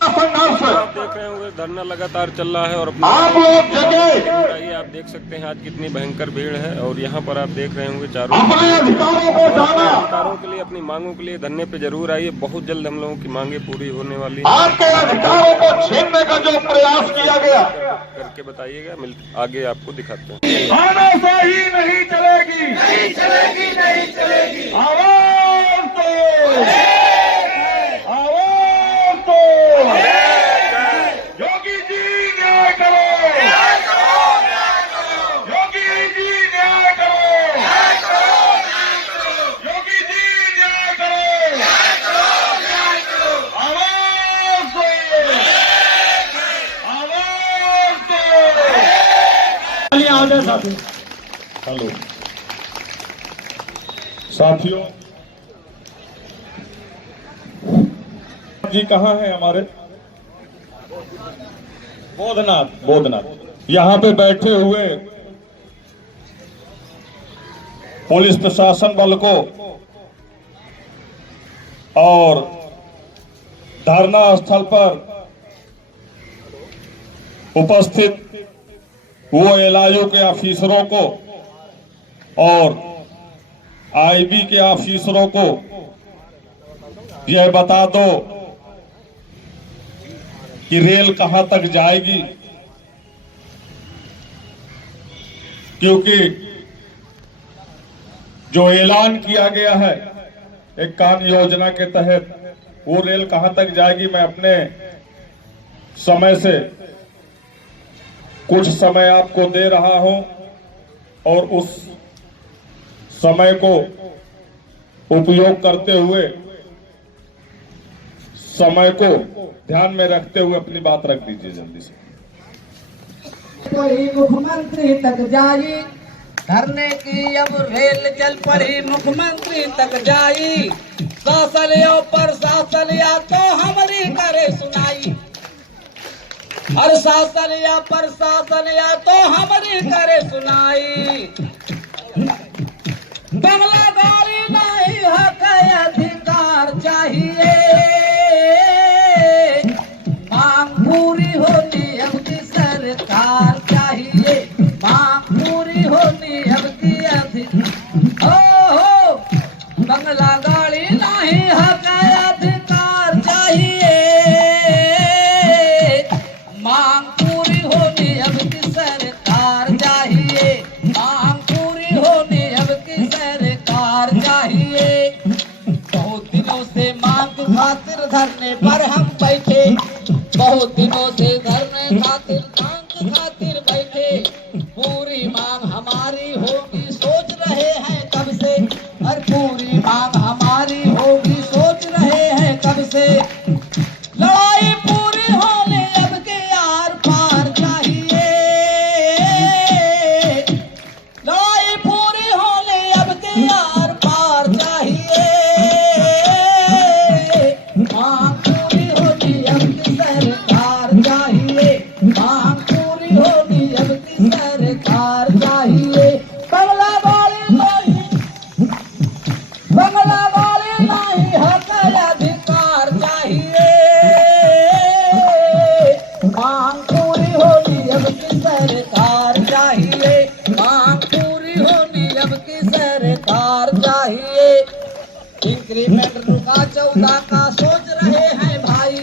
आप देख रहे होंगे धरना लगातार चल रहा है और आप लोग जगह ये आप देख सकते हैं आज कितनी भयंकर भीड़ है। और यहाँ पर आप देख रहे होंगे चारों अपने अधिकारों को जाना। अधिकारों के लिए, अपनी मांगों के लिए धरने पे जरूर आइए। बहुत जल्द हम लोगों की मांगे पूरी होने वाली है। आपके अधिकारों को छीनने का जो प्रयास किया गया करके बताइएगा, आगे आपको दिखाते हैं। तानाशाही नहीं चलेगी, नहीं चलेगी, नहीं चलेगी। आवाज दो, आवाज दो। योगी जी न्याय करो, न्याय करो, न्याय करो। योगी जी न्याय करो, न्याय करो, न्याय करो। योगी जी न्याय करो, न्याय करो, न्याय करो। आवाज दो, आवाज दो। चलिए आगे साथियों। हेलो साथियों, जी कहाँ है हमारे? बोधनाथ। यहाँ पे बैठे हुए पुलिस प्रशासन बल को और धरना स्थल पर उपस्थित वो एलआईयू के ऑफिसरों को और आईबी के ऑफिसरों को यह बता दो कि रेल कहां तक जाएगी, क्योंकि जो ऐलान किया गया है एक कान योजना के तहत वो रेल कहां तक जाएगी। मैं अपने समय से कुछ समय आपको दे रहा हूं और उस समय को उपयोग करते हुए, समय को ध्यान में रखते हुए अपनी बात रख दीजिए जल्दी से। मुख्यमंत्री तक जाई धरने की अब रेल चल पड़ी, मुख्यमंत्री तक जाई। शासन पर शासन या तो हमारी करे सुनाई, हर शासन या पर शासन या तो हमारी करे सुनाई। बंगला गाड़ी नहीं हक अधिकार चाहिए, मांग पूरी होनी अब की सरकार चाहिए, मांग पूरी होनी अब की अधिकार। हो बंगला गाड़ी नहीं हक अधिकार चाहिए, मांग पूरी होनी अब की सरकार चाहिए, मांग पूरी होनी अब की सरकार चाहिए। बहुत दिनों से मांग खातिर धरने पर हम बैठे, बहुत दिनों से धरने खातिर मांग खातिर बैठे। पूरी मांग हमारी होगी सोच रहे हैं कब से, और पूरी मांग हमारी होगी सोच रहे हैं कब से। लड़ाई पूरी होने अब के आर पार चाहिए, लड़ाई पूरी होने अब के आर पार चाहिए। मांग पूरी होनी अब की सरकार चाहिए, मांग पूरी होनी अब की सरकार चाहिए। बंगला वाले नहीं, बंगला वाले नहीं हक अधिकार चाहिए, मांग पूरी होनी अब की सरकार चाहिए, मांग पूरी होनी अब की सरकार चाहिए। इंक्रीमेंट रुका 14 का सोच रहे हैं भाई,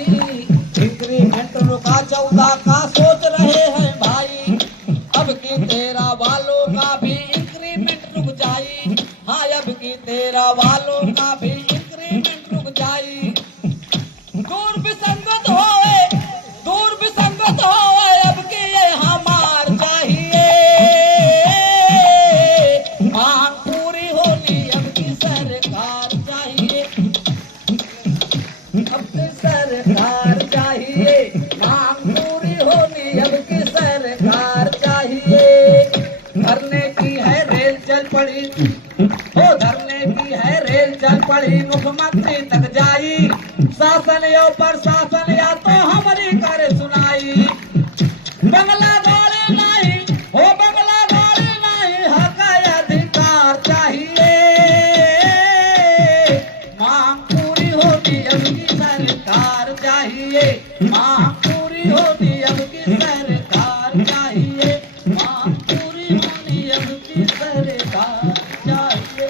इंक्रीमेंट रुका 14 का सोच रहे हैं भाई। अब की 13 वालों का भी इंक्रीमेंट रुक जाई, हाँ अब की 13 वालों का भी इंक्रीमेंट रुक जाई। दूर विसंगत होए, दूर विसंगत होए अब की ये हमार चाहिए, मांग पूरी होनी अब की सरकार चाहिए, अब की सरकार चाहिए, मांग पूरी होनी अब की सरकार चाहिए। धरने की है रेल चल पड़ी, ओ धरने की है रेल चल पड़ी, मुख्यमंत्री तक जाई। शासन यो पर शासन या तो हमारी करे सुनाई। बंगला गाड़ी नहीं, ओ बंगला गाड़ी नहीं हक अधिकार चाहिए, मांग पूरी होनी अब की सरकार चाहिए। चाहिए, मांग पूरी होनी अब की सरकार चाहिए, मांग पूरी होनी अब की सरकार चाहिए।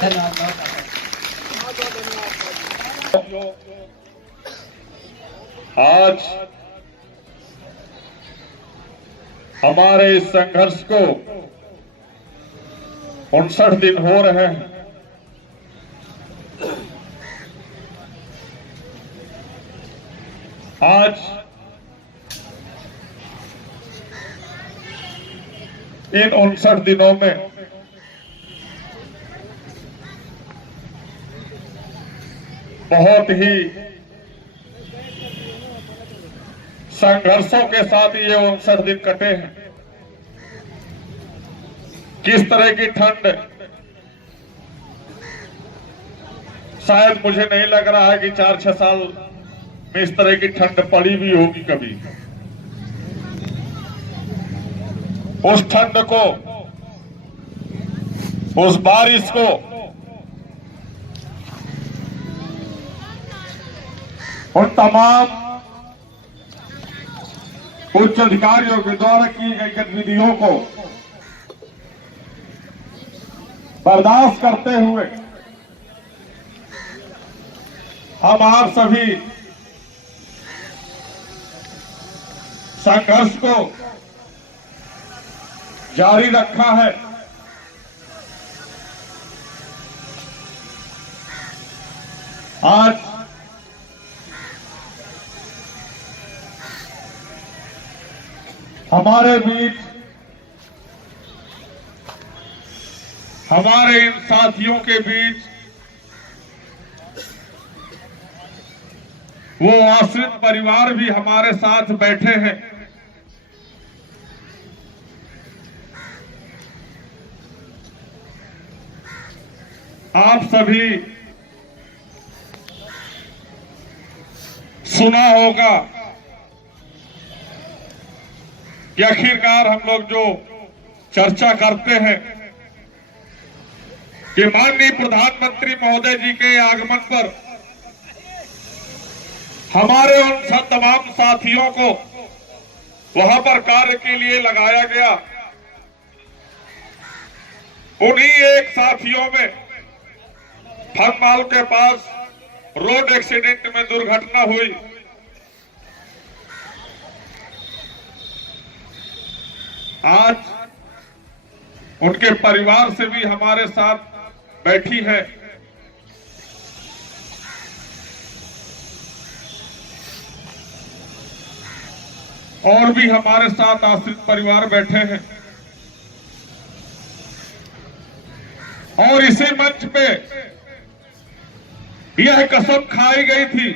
धन्यवाद। आज हमारे इस संघर्ष को 59 दिन हो रहे हैं। आज इन 59 दिनों में बहुत ही संघर्षों के साथ ये 59 दिन कटे हैं। किस तरह की ठंड, शायद मुझे नहीं लग रहा है कि 4-6 साल में इस तरह की ठंड पड़ी भी होगी कभी। उस ठंड को, उस बारिश को, उन तमाम उच्च अधिकारियों के द्वारा की गई गतिविधियों को बर्दाश्त करते हुए हम आप सभी संघर्ष को जारी रखा है। आज हमारे बीच हमारे इन साथियों के बीच वो आश्रित परिवार भी हमारे साथ बैठे हैं। आप सभी सुना होगा कि आखिरकार हम लोग जो चर्चा करते हैं कि माननीय प्रधानमंत्री महोदय जी के आगमन पर हमारे उन सब तमाम साथियों को वहां पर कार्य के लिए लगाया गया। उन्हीं एक साथियों में फनमाल के पास रोड एक्सीडेंट में दुर्घटना हुई। आज उनके परिवार से भी हमारे साथ बैठी है। और भी हमारे साथ आश्रित परिवार बैठे हैं। और इसी मंच पे यह कसम खाई गई थी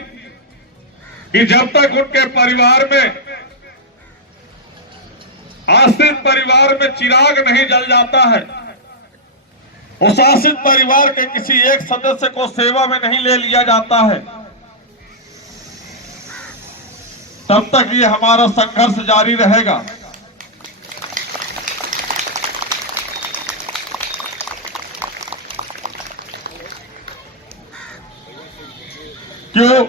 कि जब तक उनके परिवार में, आश्रित परिवार में चिराग नहीं जल जाता है, उस आश्रित परिवार के किसी एक सदस्य को सेवा में नहीं ले लिया जाता है, तब तक ये हमारा संघर्ष जारी रहेगा। क्यों?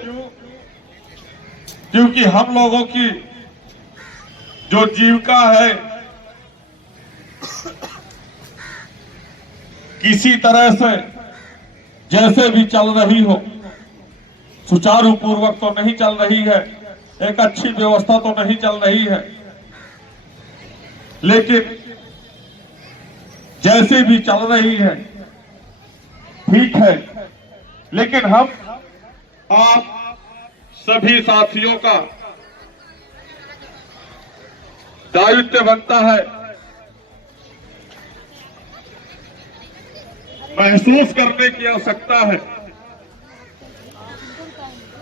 क्योंकि हम लोगों की जो जीविका है किसी तरह से जैसे भी चल रही हो, सुचारू पूर्वक तो नहीं चल रही है, एक अच्छी व्यवस्था तो नहीं चल रही है, लेकिन जैसे भी चल रही है ठीक है। लेकिन हम आप सभी साथियों का दायित्व बनता है महसूस करने की आवश्यकता है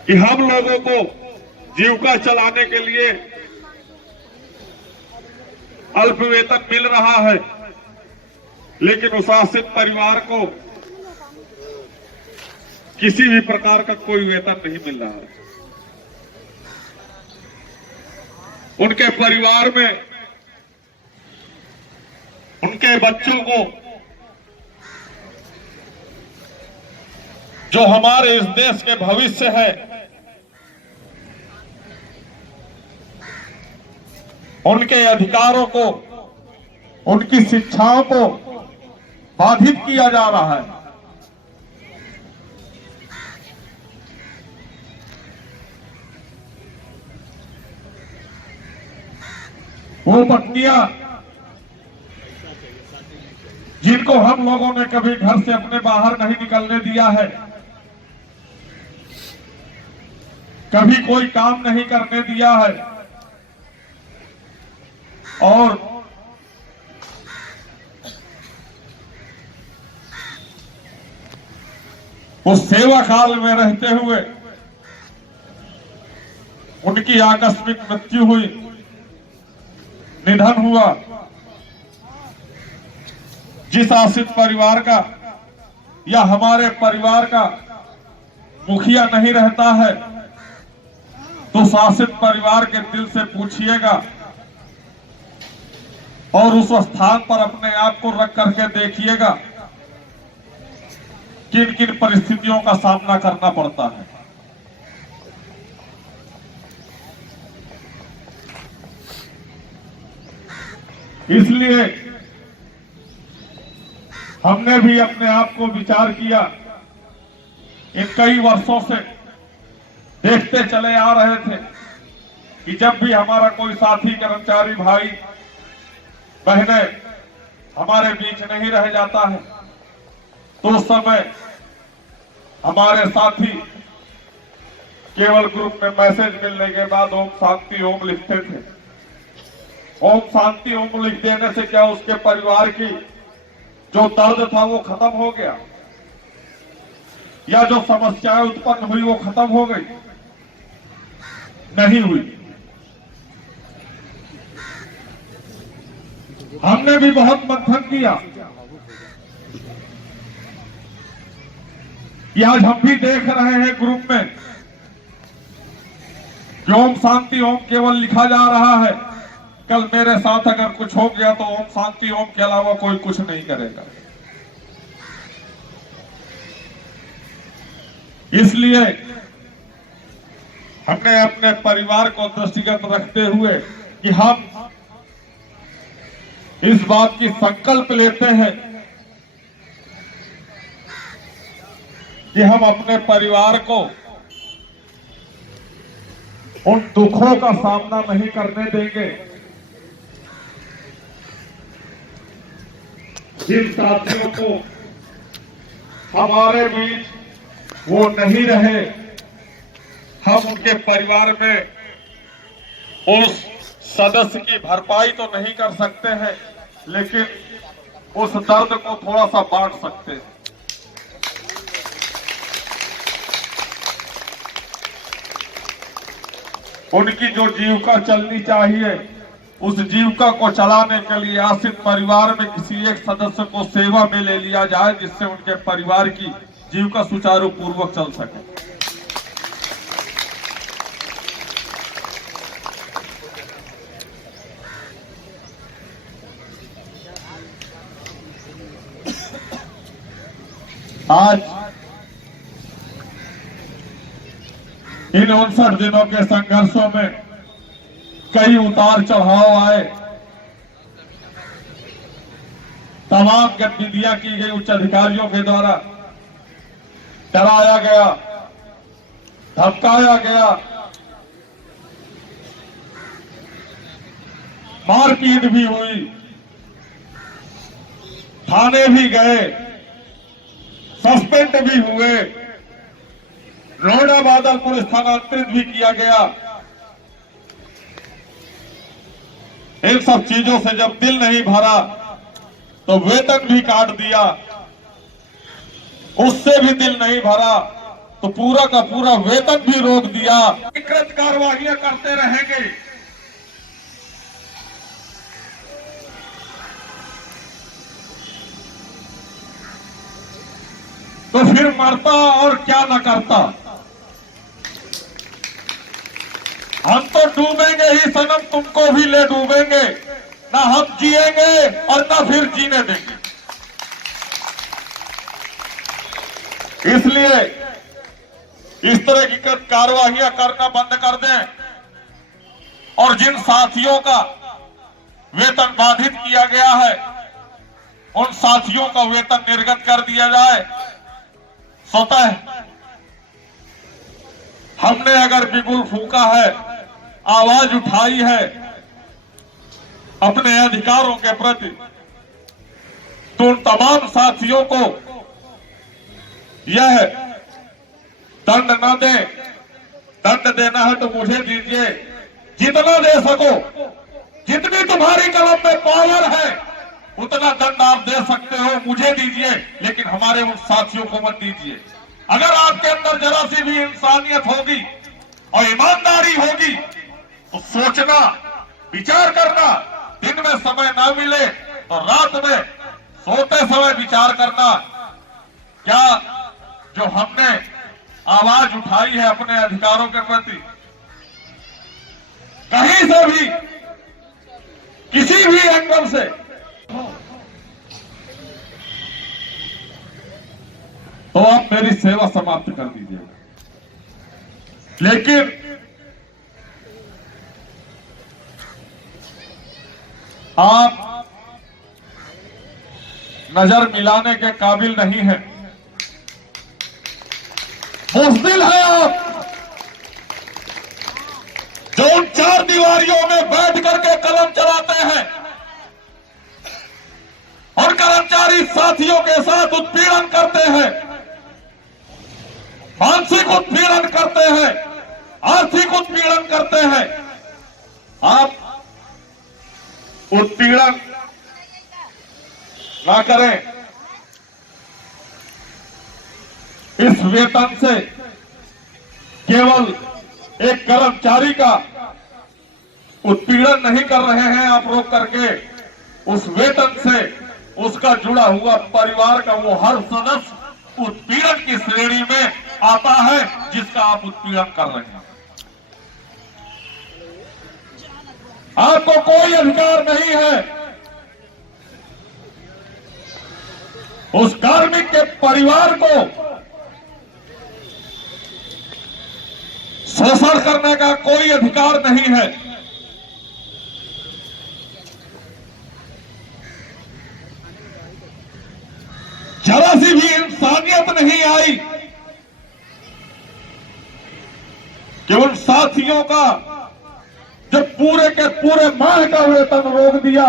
कि हम लोगों को जीविका चलाने के लिए अल्प वेतन मिल रहा है, लेकिन उस आश्रित परिवार को किसी भी प्रकार का कोई वेतन नहीं मिल रहा है। उनके परिवार में उनके बच्चों को, जो हमारे इस देश के भविष्य है, उनके अधिकारों को, उनकी शिक्षाओं को बाधित किया जा रहा है। वो पत्नियां जिनको हम लोगों ने कभी घर से अपने बाहर नहीं निकलने दिया है, कभी कोई काम नहीं करने दिया है, और उस सेवा काल में रहते हुए उनकी आकस्मिक मृत्यु हुई, निधन हुआ। जिस आश्रित परिवार का या हमारे परिवार का मुखिया नहीं रहता है, तो शासित परिवार के दिल से पूछिएगा और उस स्थान पर अपने आप को रख करके देखिएगा किन किन परिस्थितियों का सामना करना पड़ता है। इसलिए हमने भी अपने आप को विचार किया। इन कई वर्षों से देखते चले आ रहे थे कि जब भी हमारा कोई साथी, कर्मचारी, भाई बहने हमारे बीच नहीं रह जाता है, तो उस समय हमारे साथी केवल ग्रुप में मैसेज मिलने के बाद ओम शांति ओम लिखते थे। ओम शांति ओम लिख देने से क्या उसके परिवार की जो दर्द था वो खत्म हो गया, या जो समस्याएं उत्पन्न हुई वो खत्म हो गई? नहीं हुई। हमने भी बहुत मंथन किया कि आज हम भी देख रहे हैं ग्रुप में कि ओम शांति ओम केवल लिखा जा रहा है। कल मेरे साथ अगर कुछ हो गया तो ओम शांति ओम के अलावा कोई कुछ नहीं करेगा। इसलिए हमने अपने परिवार को दृष्टिगत रखते हुए कि हम इस बात की संकल्प लेते हैं कि हम अपने परिवार को उन दुखों का सामना नहीं करने देंगे जिन साथियों को हमारे बीच वो नहीं रहे। हम उनके परिवार में उस सदस्य की भरपाई तो नहीं कर सकते हैं, लेकिन उस दर्द को थोड़ा सा बांट सकते हैं। उनकी जो जीविका चलनी चाहिए, उस जीविका को चलाने के लिए आश्रित परिवार में किसी एक सदस्य को सेवा में ले लिया जाए, जिससे उनके परिवार की जीविका सुचारू पूर्वक चल सके। आज इन 59 दिनों के संघर्षों में कई उतार चढ़ाव आए, तमाम गतिविधियां की गई। उच्च अधिकारियों के द्वारा डराया गया, धमकाया गया, मारपीट भी हुई, थाने भी गए, सस्पेंड भी हुए, नोएडा बादलपुर स्थानांतरित भी किया गया। इन सब चीजों से जब दिल नहीं भरा तो वेतन भी काट दिया, उससे भी दिल नहीं भरा तो पूरा का पूरा वेतन भी रोक दिया। विकृत कार्रवाइयां करते रहेंगे। तो फिर मरता और क्या न करता। हम तो डूबेंगे ही सनम, तुमको भी ले डूबेंगे। ना हम जिएंगे और ना फिर जीने देंगे। इसलिए इस तरह की कार्रवाइयां करना बंद कर दें और जिन साथियों का वेतन बाधित किया गया है, उन साथियों का वेतन निर्गत कर दिया जाए। स्वतः हमने अगर बिगुल फूका है, आवाज उठाई है अपने अधिकारों के प्रति, तो उन तमाम साथियों को यह दंड न दे, दंड देना है तो मुझे दीजिए, जितना दे सको, जितनी तुम्हारी कलम में पावर है उतना दंड आप दे सकते हो, मुझे दीजिए, लेकिन हमारे उन साथियों को मत दीजिए। अगर आपके अंदर जरा सी भी इंसानियत होगी और ईमानदारी होगी तो सोचना, विचार करना, दिन में समय ना मिले तो रात में सोते समय विचार करना, क्या जो हमने आवाज उठाई है अपने अधिकारों के प्रति, कहीं से भी किसी भी एंगल से तो आप मेरी सेवा समाप्त कर दीजिएगा। लेकिन आप नजर मिलाने के काबिल नहीं है, बुज़दिल है आप, जो उन चार दीवारियों में बैठ करके कलम चलाते हैं और कर्मचारी साथियों के साथ उत्पीड़न करते हैं, मानसिक उत्पीड़न करते हैं, आर्थिक उत्पीड़न करते हैं। आप उत्पीड़न ना करें। इस वेतन से केवल एक कर्मचारी का उत्पीड़न नहीं कर रहे हैं आप रोक करके, उस वेतन से उसका जुड़ा हुआ परिवार का वो हर सदस्य उत्पीड़न की श्रेणी में आता है जिसका आप उत्पीड़न कर रहे हैं। आपको कोई अधिकार नहीं है उस कार्मिक के परिवार को शोषण करने का कोई अधिकार नहीं है। जरा सी भी इंसानियत नहीं आई कि उन साथियों का जब पूरे के पूरे माह का वेतन रोक दिया,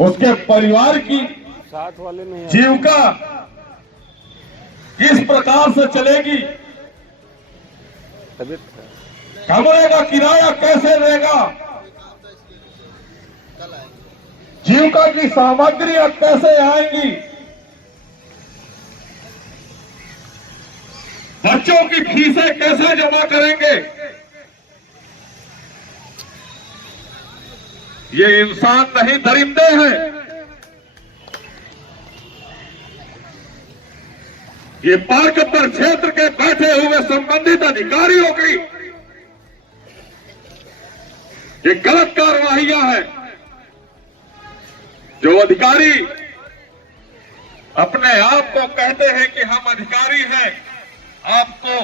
उसके परिवार की साथ वाले नहीं जीविका किस प्रकार से चलेगी, कमरे का किराया कैसे देगा, जीविका की सामग्रियां कैसे आएंगी, बच्चों की फीसें कैसे जमा करेंगे। ये इंसान नहीं, दरिंदे हैं। ये पारकतर क्षेत्र के बैठे हुए संबंधित अधिकारियों की ये गलत कार्रवाइयां हैं। जो अधिकारी अपने आप को कहते हैं कि हम अधिकारी हैं, आपको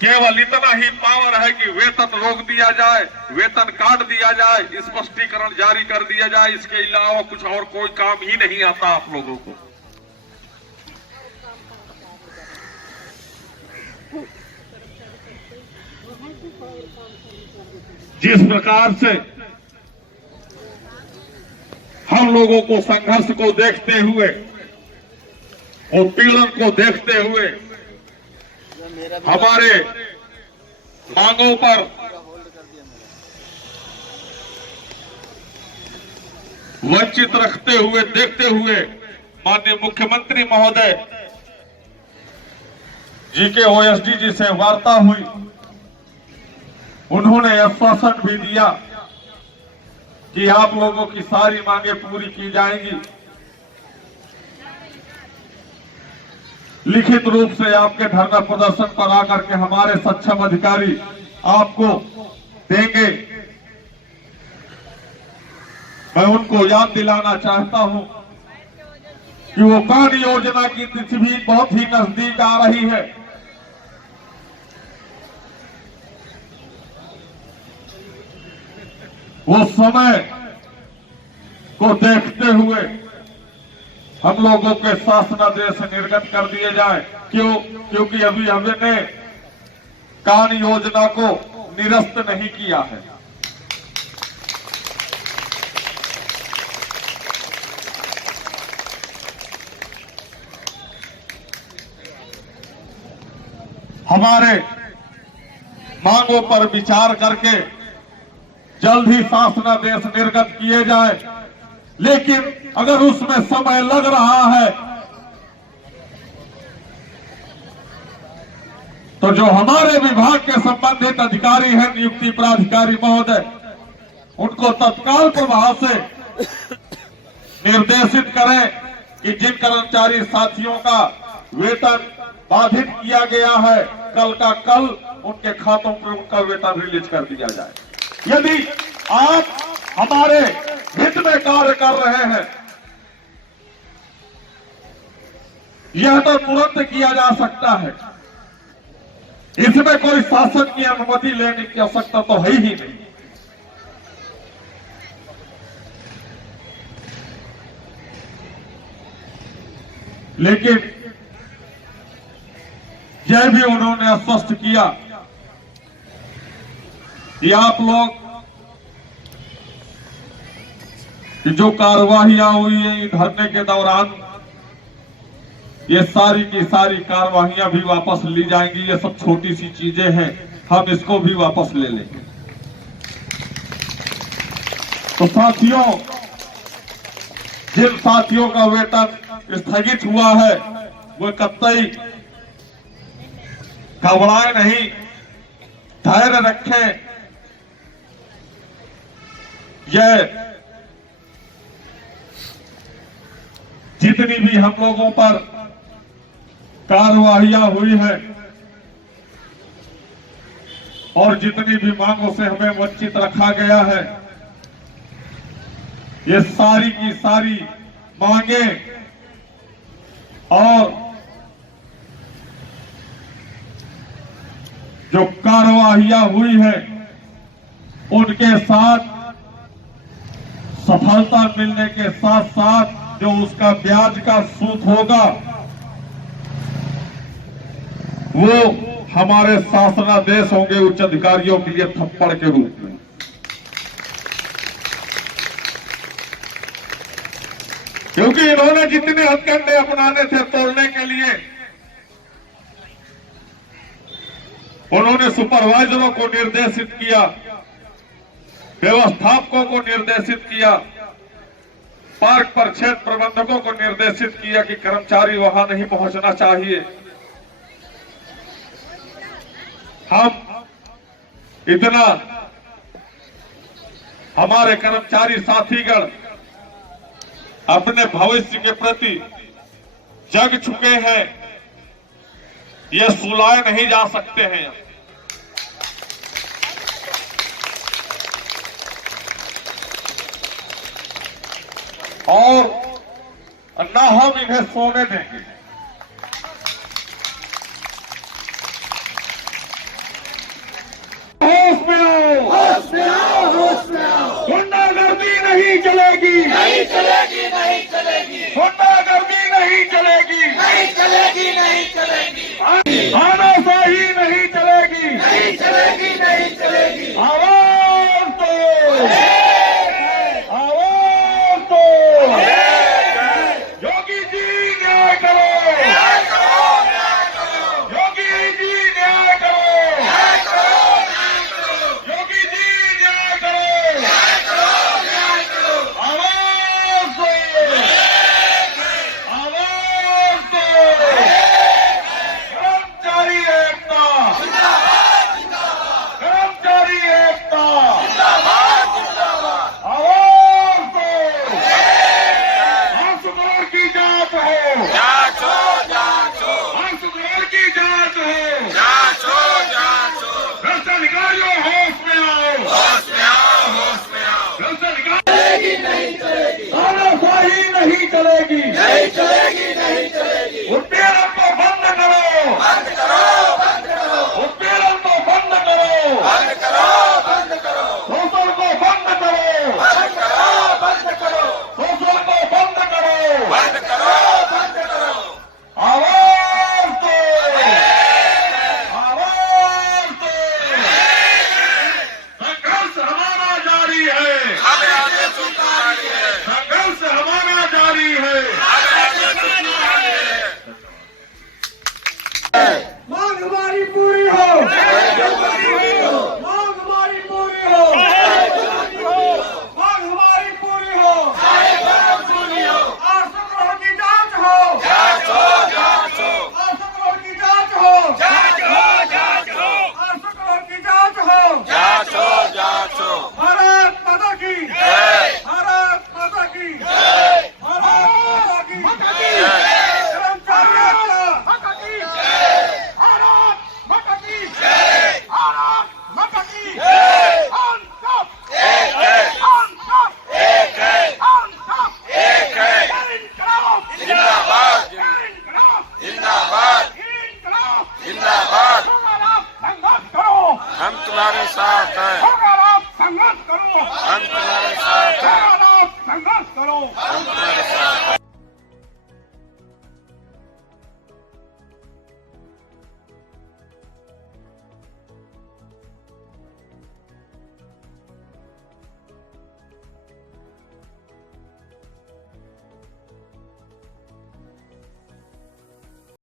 केवल इतना ही पावर है कि वेतन रोक दिया जाए, वेतन काट दिया जाए, स्पष्टीकरण जारी कर दिया जाए, इसके अलावा कुछ और कोई काम ही नहीं आता आप लोगों को। जिस प्रकार से हम लोगों को संघर्ष को देखते हुए, उत्पीड़न को देखते हुए, हमारे मांगों पर वंचित रखते हुए, देखते हुए माननीय मुख्यमंत्री महोदय जी के ओएसडी जी से वार्ता हुई। उन्होंने आश्वासन भी दिया कि आप लोगों की सारी मांगें पूरी की जाएंगी। लिखित रूप से आपके धरना प्रदर्शन पर आकर के हमारे सक्षम अधिकारी आपको देंगे। मैं उनको याद दिलाना चाहता हूं कि वो कान योजना की तिथि भी बहुत ही नजदीक आ रही है। वो समय को देखते हुए हम लोगों के शासनादेश निर्गत कर दिए जाए। क्योंकि अभी हमने कान योजना को निरस्त नहीं किया है। हमारे मांगों पर विचार करके जल्द ही शासनादेश निर्गत किए जाए। लेकिन अगर उसमें समय लग रहा है तो जो हमारे विभाग के संबंधित अधिकारी हैं, नियुक्ति प्राधिकारी महोदय, उनको तत्काल प्रभाव से निर्देशित करें कि जिन कर्मचारी साथियों का वेतन बाधित किया गया है, कल का कल उनके खातों पर उनका वेतन रिलीज कर दिया जाए। यदि आप हमारे हित में कार्य कर रहे हैं, यह तो तुरंत किया जा सकता है। इसमें कोई शासन की अनुमति लेने की आवश्यकता तो है ही नहीं। लेकिन यह भी उन्होंने आश्वस्त किया कि आप लोग कि जो कार्यवाहियां हुई है धरने के दौरान, ये सारी की सारी कार्यवाहियां भी वापस ली जाएंगी। ये सब छोटी सी चीजें हैं, हम इसको भी वापस ले लेंगे। तो साथियों, जिन साथियों का वेतन स्थगित हुआ है वो कतई घबराए नहीं, धैर्य रखें। यह जितनी भी हम लोगों पर कार्यवाहियां हुई है और जितनी भी मांगों से हमें वंचित रखा गया है, ये सारी की सारी मांगे और जो कार्यवाहियां हुई है उनके साथ सफलता मिलने के साथ साथ जो उसका ब्याज का सूद होगा वो हमारे शासनादेश होंगे उच्च अधिकारियों के लिए थप्पड़ के रूप में। क्योंकि इन्होंने जितने हथकंडे अपनाने थे तोड़ने के लिए, उन्होंने सुपरवाइजरों को निर्देशित किया, व्यवस्थापकों को निर्देशित किया, पार्क परिक्षेत्र प्रबंधकों को निर्देशित किया कि कर्मचारी वहां नहीं पहुंचना चाहिए। हम इतना हमारे कर्मचारी साथीगण अपने भविष्य के प्रति जग चुके हैं, ये सुलाए नहीं जा सकते हैं। और ना हम इन्हें सोने देंगे। होश में आओ, होश में आओ, होश में आओ। गुंडागर्दी नहीं चलेगी, नहीं चलेगी, नहीं चलेगी। गुंडागर्दी नहीं चलेगी, नहीं चलेगी, नहीं चलेगी। तानाशाही नहीं चलेगी, नहीं चलेगी, नहीं चलेगी। आवाज दो, आवाज दो। योगी जी न्याय करो, न्याय करो, न्याय करो। योगी जी न्याय करो, न्याय करो, न्याय करो। योगी जी न्याय करो, न्याय करो, न्याय करो। आवाज दो, आवाज दो। कर्मचारी एकता जिंदाबाद, जिंदाबाद। कर्मचारी एकता जिंदाबाद, जिंदाबाद। आवाज दो। हंसगढ़ की जांच हो, जांच हो, जांच हो। हंसगढ़ की जांच हो, जांच हो, जांच हो। भ्रष्ट अधिकारियों होश में आओ, होश में आओ, होश में आओ। भ्रष्ट अधिकारी नहीं चलेगी, तानाशाही नहीं चलेगी, नहीं चलेगी, नहीं चलेगी। उत्पीड़न को बंद करो, बंद करो, बंद करो। उत्पीड़न को बंद करो, बंद करो, बंद करो। शोषण को बंद करो, हम